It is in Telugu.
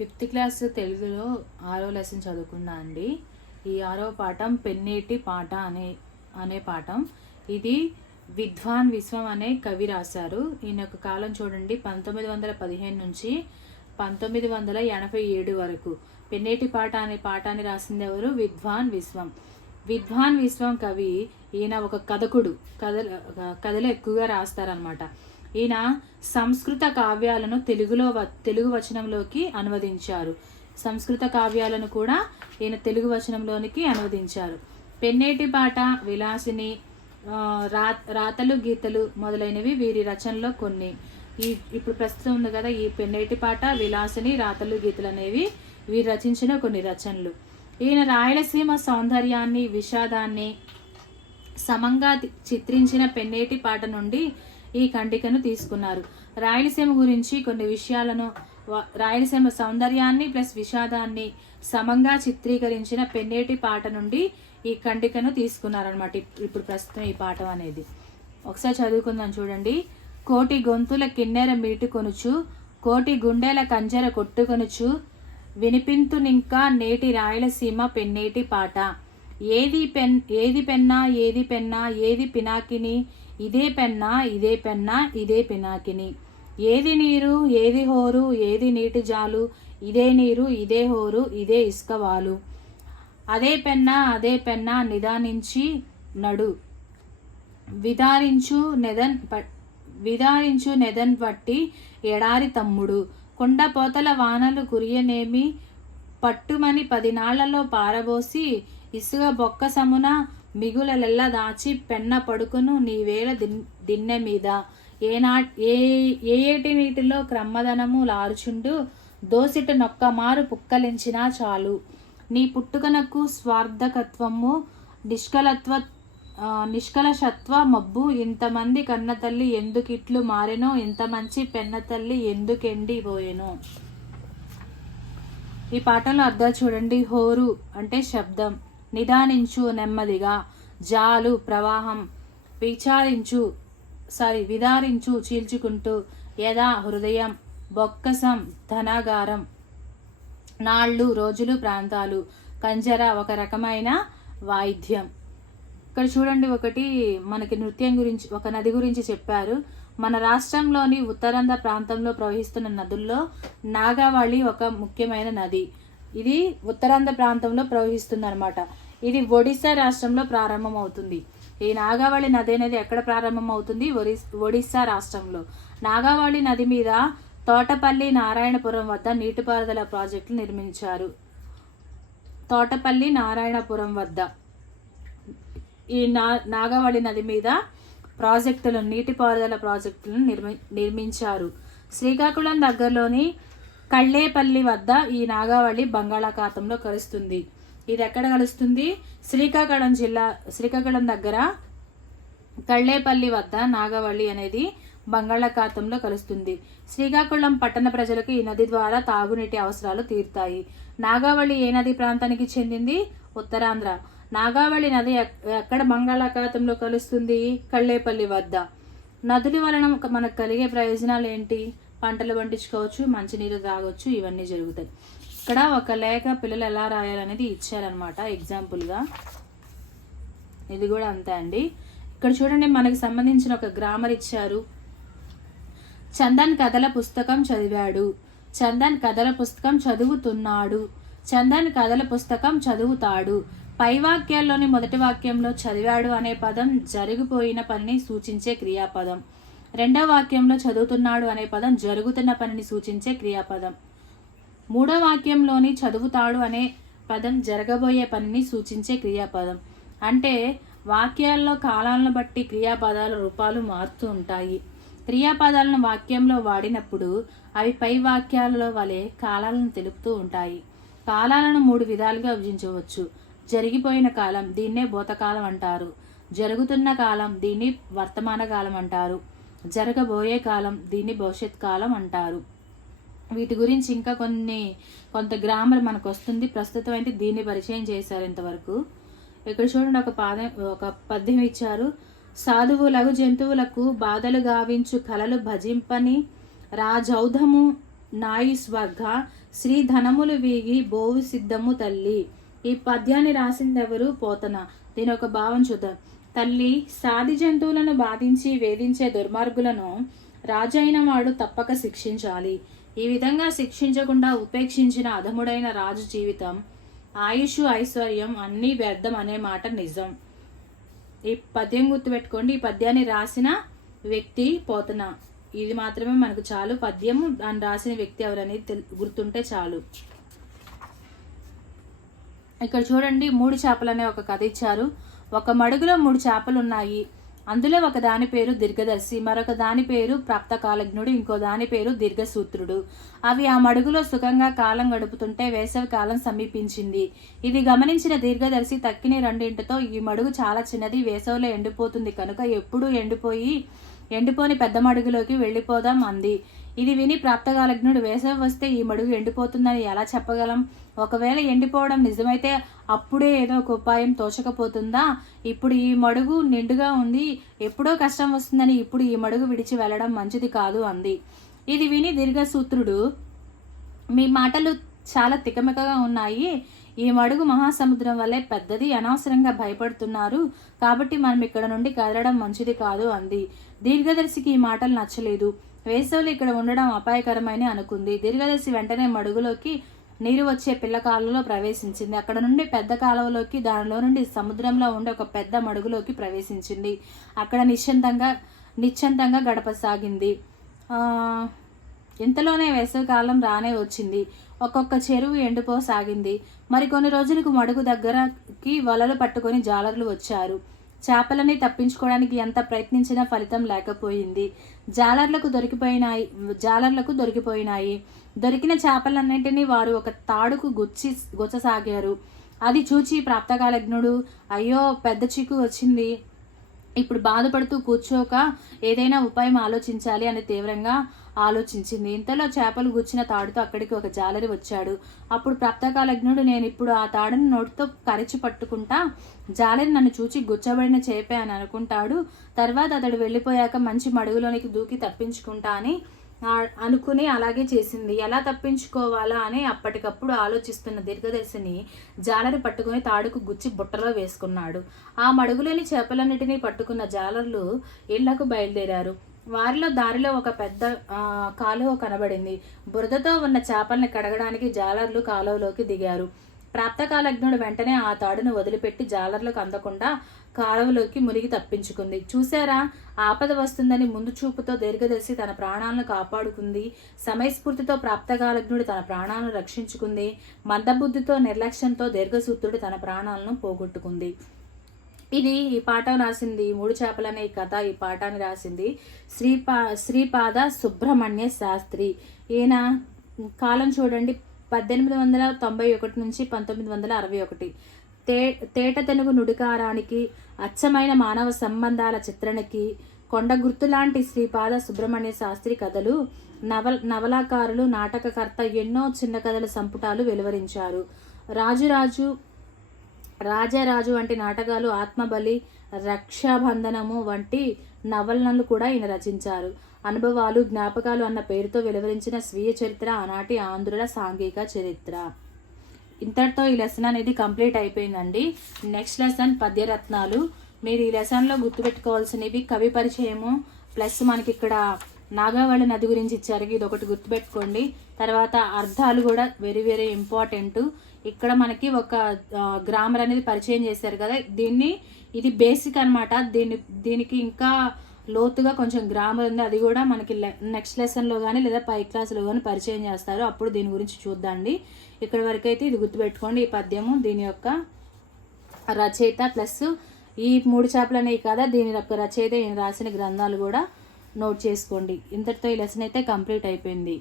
ఫిఫ్త్ క్లాస్ తెలుగులో 6వ లెసన్ చదువుకున్నా అండి. ఈ 6వ పాఠం పెన్నేటి పాట అనే పాఠం. ఇది విద్వాన్ విశ్వం అనే కవి రాశారు. ఈయన యొక్క కాలం చూడండి 1915 నుంచి 1987 వరకు. పెన్నేటి పాట అనే పాఠాన్ని రాసింది ఎవరు? విద్వాన్ విశ్వం. విద్వాన్ విశ్వం కవి. ఈయన ఒక కథకుడు. కథలు ఎక్కువగా రాస్తారనమాట. ఈయన సంస్కృత కావ్యాలను తెలుగు వచనంలోకి అనువదించారు. సంస్కృత కావ్యాలను కూడా ఈయన తెలుగు వచనంలోనికి అనువదించారు. పెన్నేటి పాట, విలాసిని, రాతలు గీతలు మొదలైనవి వీరి రచనలో కొన్ని. ఇప్పుడు ప్రస్తుతం ఉంది కదా ఈ పెన్నేటి పాట, విలాసిని, రాతలు గీతలు అనేవి వీరు రచించిన కొన్ని రచనలు. ఈయన రాయలసీమ సౌందర్యాన్ని, విషాదాన్ని సమంగా చిత్రించిన పెన్నేటి పాట నుండి ఈ ఖండికను తీసుకున్నారు. రాయలసీమ గురించి కొన్ని విషయాలను, రాయలసీమ సౌందర్యాన్ని ప్లస్ విషాదాన్ని సమంగా చిత్రీకరించిన పెన్నేటి పాట నుండి ఈ ఖండికను తీసుకున్నారనమాట. ఇప్పుడు ప్రస్తుతం ఈ పాఠం అనేది ఒకసారి చదువుకుందాం చూడండి. కోటి గొంతుల కిన్నెర మీటుకొనుచు, కోటి గుండెల కంజర కొట్టుకొనుచు, వినిపింతునింకా నేటి రాయలసీమ పెన్నేటి పాట. ఏది పెన్నా ఏది పెన్నా, ఏది పినాకిని, ఇదే పెన్నా ఇదే పెన్నా, ఇదే పినాకిని. ఏది నీరు ఏది హోరు, ఏది నీటి జాలు, ఇదే నీరు ఇదే హోరు, ఇదే ఇసుకవాలు. అదే పెన్నా నిదానించి నడు, విదారించు నెదన్ పట్టి ఎడారి తమ్ముడు. కొండపోతల వానలు కురియనేమి, పట్టుమని 10 నాళ్లలో పారబోసి, ఇసుక బొక్క సమున మిగులెల్ల దాచి, పెన్న పడుకును నీవేళ దిన్నె మీద. ఏటి నీటిలో క్రమ్మదనము లారుచుండు, దోసిట నొక్కమారు పుక్కలించినా చాలు. నీ పుట్టుకనకు స్వార్థకత్వము, నిష్కలశత్వ మబ్బు, ఇంతమంది కన్నతల్లి ఎందుకిట్లు మారెనో, ఇంత మంచి పెన్నతల్లి ఎందుకెండిపోయెనో. ఈ పాఠంలో అర్థాలు చూడండి. హోరు అంటే శబ్దం, నిదానించు నెమ్మదిగా, జాలు ప్రవాహం, విదారించు చీల్చుకుంటూ, యథా హృదయం, బొక్కసం ధనాగారం, నాళ్ళు రోజులు ప్రాంతాలు, కంజర ఒక రకమైన వాయిద్యం. ఇక్కడ చూడండి ఒకటి మనకి నృత్యం గురించి, ఒక నది గురించి చెప్పారు. మన రాష్ట్రంలోని ఉత్తరాంధ్ర ప్రాంతంలో ప్రవహిస్తున్న నదుల్లో నాగావళి ఒక ముఖ్యమైన నది. ఇది ఉత్తరాంధ్ర ప్రాంతంలో ప్రవహిస్తుంది అనమాట. ఇది ఒడిశా రాష్ట్రంలో ప్రారంభం అవుతుంది. ఈ నాగావళి నది అనేది ఎక్కడ ప్రారంభం అవుతుంది? ఒడిశా రాష్ట్రంలో. నాగావళి నది మీద తోటపల్లి నారాయణపురం వద్ద నీటిపారుదల ప్రాజెక్టులు నిర్మించారు. తోటపల్లి నారాయణపురం వద్ద ఈ నాగావళి నది మీద నీటిపారుదల ప్రాజెక్టులను నిర్మించారు. శ్రీకాకుళం దగ్గరలోని కళ్ళేపల్లి వద్ద ఈ నాగావళి బంగాళాఖాతంలో కలుస్తుంది. ఇది ఎక్కడ కలుస్తుంది? శ్రీకాకుళం దగ్గర కళ్ళేపల్లి వద్ద నాగావళి అనేది బంగాళాఖాతంలో కలుస్తుంది. శ్రీకాకుళం పట్టణ ప్రజలకు ఈ నది ద్వారా తాగునీటి అవసరాలు తీరుతాయి. నాగావళి ఏ నది ప్రాంతానికి చెందింది? ఉత్తరాంధ్ర. నాగావళి నది ఎక్కడ బంగాళాఖాతంలో కలుస్తుంది? కళ్ళేపల్లి వద్ద. నదుల వలన మనకు కలిగే ప్రయోజనాలు ఏంటి? పంటలు పండించుకోవచ్చు, మంచినీరు తాగొచ్చు, ఇవన్నీ జరుగుతాయి. ఇక్కడ ఒక లేఖ పిల్లలు ఎలా రాయాలనేది ఇచ్చారనమాట ఎగ్జాంపుల్గా. ఇది కూడా అంతే అండి. ఇక్కడ చూడండి మనకి సంబంధించిన ఒక గ్రామర్ ఇచ్చారు. చందన్ కథల పుస్తకం చదివాడు, చందన్ కథల పుస్తకం చదువుతున్నాడు, చందన్ కథల పుస్తకం చదువుతాడు. పై వాక్యాల్లోని మొదటి వాక్యంలో చదివాడు అనే పదం జరిగిపోయిన పనిని సూచించే క్రియాపదం. రెండవ వాక్యంలో చదువుతున్నాడు అనే పదం జరుగుతున్న పనిని సూచించే క్రియాపదం. మూడో వాక్యంలోని చదువుతాడు అనే పదం జరగబోయే పనిని సూచించే క్రియాపదం. అంటే వాక్యాల్లో కాలాలను బట్టి క్రియాపదాల రూపాలు మారుతూ ఉంటాయి. క్రియాపదాలను వాక్యంలో వాడినప్పుడు అవి పై వాక్యాలలో వలె కాలాలను తెలుపుతూ ఉంటాయి. కాలాలను 3 విధాలుగా విభజించవచ్చు. జరిగిపోయిన కాలం, దీన్నే భూతకాలం అంటారు. జరుగుతున్న కాలం, దీన్ని వర్తమాన కాలం అంటారు. జరగబోయే కాలం, దీన్ని భవిష్యత్ కాలం అంటారు. వీటి గురించి ఇంకా కొంత గ్రామర్ మనకు వస్తుంది. ప్రస్తుతం అయితే దీన్ని పరిచయం చేశారు ఇంతవరకు. ఇక్కడ చూడండి ఒక పద్యం ఇచ్చారు. సాధువులకు జంతువులకు బాధలు గావించు కలలు భజింపని రాజౌధము నాయుస్వర్గ శ్రీ ధనములు వీగి బోవు సిద్ధము తల్లి. ఈ పద్యాన్ని రాసిందెవరు? పోతన. దీని ఒక భావం చూద్దాం. తల్లి, సాది జంతువులను బాధించి వేధించే దుర్మార్గులను రాజైన వాడు తప్పక శిక్షించాలి. ఈ విధంగా శిక్షించకుండా ఉపేక్షించిన అధముడైన రాజు జీవితం, ఆయుష్, ఐశ్వర్యం అన్నీ వ్యర్థం అనే మాట నిజం. ఈ పద్యం గుర్తుపెట్టుకోండి. ఈ పద్యాన్ని రాసిన వ్యక్తి పోతన. ఇది మాత్రమే మనకు చాలు. పద్యము దాన్ని రాసిన వ్యక్తి ఎవరనేది గుర్తుంటే చాలు. ఇక్కడ చూడండి, 3 చేపలు అనే ఒక కథ ఇచ్చారు. ఒక మడుగులో 3 చేపలు ఉన్నాయి. అందులో ఒక దాని పేరు దీర్ఘదర్శి, మరొక దాని పేరు ప్రాప్తకాలజ్ఞుడు, ఇంకో దాని పేరు దీర్ఘసూత్రుడు. అవి ఆ మడుగులో సుఖంగా కాలం గడుపుతుంటే వేసవి కాలం సమీపించింది. ఇది గమనించిన దీర్ఘదర్శి తక్కిన 2 ఈ మడుగు చాలా చిన్నది, వేసవిలో ఎండిపోతుంది కనుక ఎప్పుడూ ఎండిపోని పెద్ద మడుగులోకి వెళ్ళిపోదాం అంది. ఇది విని ప్రాప్తకాలజ్ఞుడు, వేసవి వస్తే ఈ మడుగు ఎండిపోతుందని ఎలా చెప్పగలం? ఒకవేళ ఎండిపోవడం నిజమైతే అప్పుడే ఏదో ఒక ఉపాయం తోచకపోతుందా? ఇప్పుడు ఈ మడుగు నిండుగా ఉంది, ఎప్పుడో కష్టం వస్తుందని ఇప్పుడు ఈ మడుగు విడిచి వెళ్ళడం మంచిది కాదు అంది. ఇది విని దీర్ఘసూత్రుడు, మీ మాటలు చాలా తికమకగా ఉన్నాయి. ఈ మడుగు మహాసముద్రం వల్లే పెద్దది, అనవసరంగా భయపడుతున్నారు, కాబట్టి మనం ఇక్కడ నుండి కదలడం మంచిది కాదు అంది. దీర్ఘదర్శికి ఈ మాటలు నచ్చలేదు. వేసవిలో ఇక్కడ ఉండడం అపాయకరమని అనుకుంది. దీర్ఘదర్శి వెంటనే మడుగులోకి నీరు వచ్చే పిల్ల కాలువలో ప్రవేశించింది. అక్కడ నుండి పెద్ద కాలువలోకి, దానిలో నుండి సముద్రంలో ఉండే ఒక పెద్ద మడుగులోకి ప్రవేశించింది. అక్కడ నిశ్చంతంగా గడపసాగింది. ఇంతలోనే వేసవికాలం రానే వచ్చింది. ఒక్కొక్క చెరువు ఎండిపోసాగింది. మరికొన్ని రోజులకు మడుగు దగ్గరకి వలలు పట్టుకొని జాలర్లు వచ్చారు. చేపలని తప్పించుకోవడానికి ఎంత ప్రయత్నించినా ఫలితం లేకపోయింది. జాలర్లకు దొరికిపోయినాయి. దొరికిన చేపలన్నింటినీ వారు ఒక తాడుకు గుచ్చసాగారు. అది చూచి ప్రాప్తకాలజ్ఞుడు, అయ్యో పెద్ద చిక్కు వచ్చింది, ఇప్పుడు బాధపడుతూ కూర్చోక ఏదైనా ఉపాయం ఆలోచించాలి అని తీవ్రంగా ఆలోచించింది. ఇంతలో చేపలు గుచ్చిన తాడుతో అక్కడికి ఒక జాలరి వచ్చాడు. అప్పుడు ప్రాప్తకాలజ్ఞుడు, నేను ఇప్పుడు ఆ తాడుని నోటితో కరిచి పట్టుకుంటా, జాలరి నన్ను చూచి గుచ్చబడిన చేపే అని అనుకుంటాడు. తర్వాత అతడు వెళ్ళిపోయాక మంచి మడుగులోనికి దూకి తప్పించుకుంటా అని అనుకుని అలాగే చేసింది. ఎలా తప్పించుకోవాలా అని అప్పటికప్పుడు ఆలోచిస్తున్న దీర్ఘదర్శిని జాలరి పట్టుకుని తాడుకు గుచ్చి బుట్టలో వేసుకున్నాడు. ఆ మడుగులోని చేపలన్నిటినీ పట్టుకున్న జాలర్లు ఇళ్లకు బయలుదేరారు. వారిలో దారిలో ఒక పెద్ద కాలువ కనబడింది. బురదతో ఉన్న చేపల్ని కడగడానికి జాలర్లు కాలువలోకి దిగారు. ప్రాప్తకాలజ్ఞుడు వెంటనే ఆ తాడును వదిలిపెట్టి జాలర్లకు అందకుండా కాలువలోకి మునిగి తప్పించుకుంది. చూశారా, ఆపద వస్తుందని ముందు చూపుతో దీర్ఘదర్శి తన ప్రాణాలను కాపాడుకుంది. సమయస్ఫూర్తితో ప్రాప్తకాలజ్ఞుడు తన ప్రాణాలను రక్షించుకుంది. మందబుద్ధితో నిర్లక్ష్యంతో దీర్ఘసూత్రుడు తన ప్రాణాలను పోగొట్టుకుంది. ఈ పాఠం రాసింది 3 చేపలనే ఈ కథ. ఈ పాఠాన్ని రాసింది శ్రీపాద సుబ్రహ్మణ్య శాస్త్రి. ఈయన కాలం చూడండి 1891 నుంచి 1961. తేట తెనుగు నుడికారానికి, అచ్చమైన మానవ సంబంధాల చిత్రణకి కొండ గుర్తులాంటి శ్రీపాద సుబ్రహ్మణ్య శాస్త్రి కథలు, నవలాకారులు, నాటకకర్త ఎన్నో చిన్న కథల సంపుటాలు వెలువరించారు. రాజారాజు వంటి నాటకాలు, ఆత్మబలి, రక్షాబంధనము వంటి నవలలను కూడా ఈయన రచించారు. అనుభవాలు, జ్ఞాపకాలు అన్న పేరుతో వెలువరించిన స్వీయ చరిత్ర ఆనాటి ఆంధ్రుల సాంఘిక చరిత్ర. ఇంతటితో ఈ లెసన్ అనేది కంప్లీట్ అయిపోయిందండి. నెక్స్ట్ లెసన్ పద్యరత్నాలు. మీరు ఈ లెసన్లో గుర్తుపెట్టుకోవాల్సినవి కవి పరిచయము, ప్లస్ మనకి ఇక్కడ నాగావళి నది గురించి ఇచ్చారు, ఇది ఒకటి గుర్తుపెట్టుకోండి. తర్వాత అర్థాలు కూడా వెరీ వెరీ ఇంపార్టెంట్. ఇక్కడ మనకి ఒక గ్రామర్ అనేది పరిచయం చేశారు కదా, ఇది బేసిక్ అనమాట. దీనికి ఇంకా లోతుగా కొంచెం గ్రామర్ ఉంది, అది కూడా మనకి నెక్స్ట్ లెసన్లో కానీ లేదా పై క్లాసులో కానీ పరిచయం చేస్తారు. అప్పుడు దీని గురించి చూద్దాండి. ఇక్కడ వరకు అయితే ఇది గుర్తుపెట్టుకోండి. ఈ పద్యము, దీని యొక్క రచయిత, ప్లస్ ఈ 3 చేపలు అనేవి కదా, దీని యొక్క రచయిత, ఈయన రాసిన గ్రంథాలు కూడా నోట్ చేసుకోండి. ఇంతటితో ఈ లెసన్ అయితే కంప్లీట్ అయిపోయింది.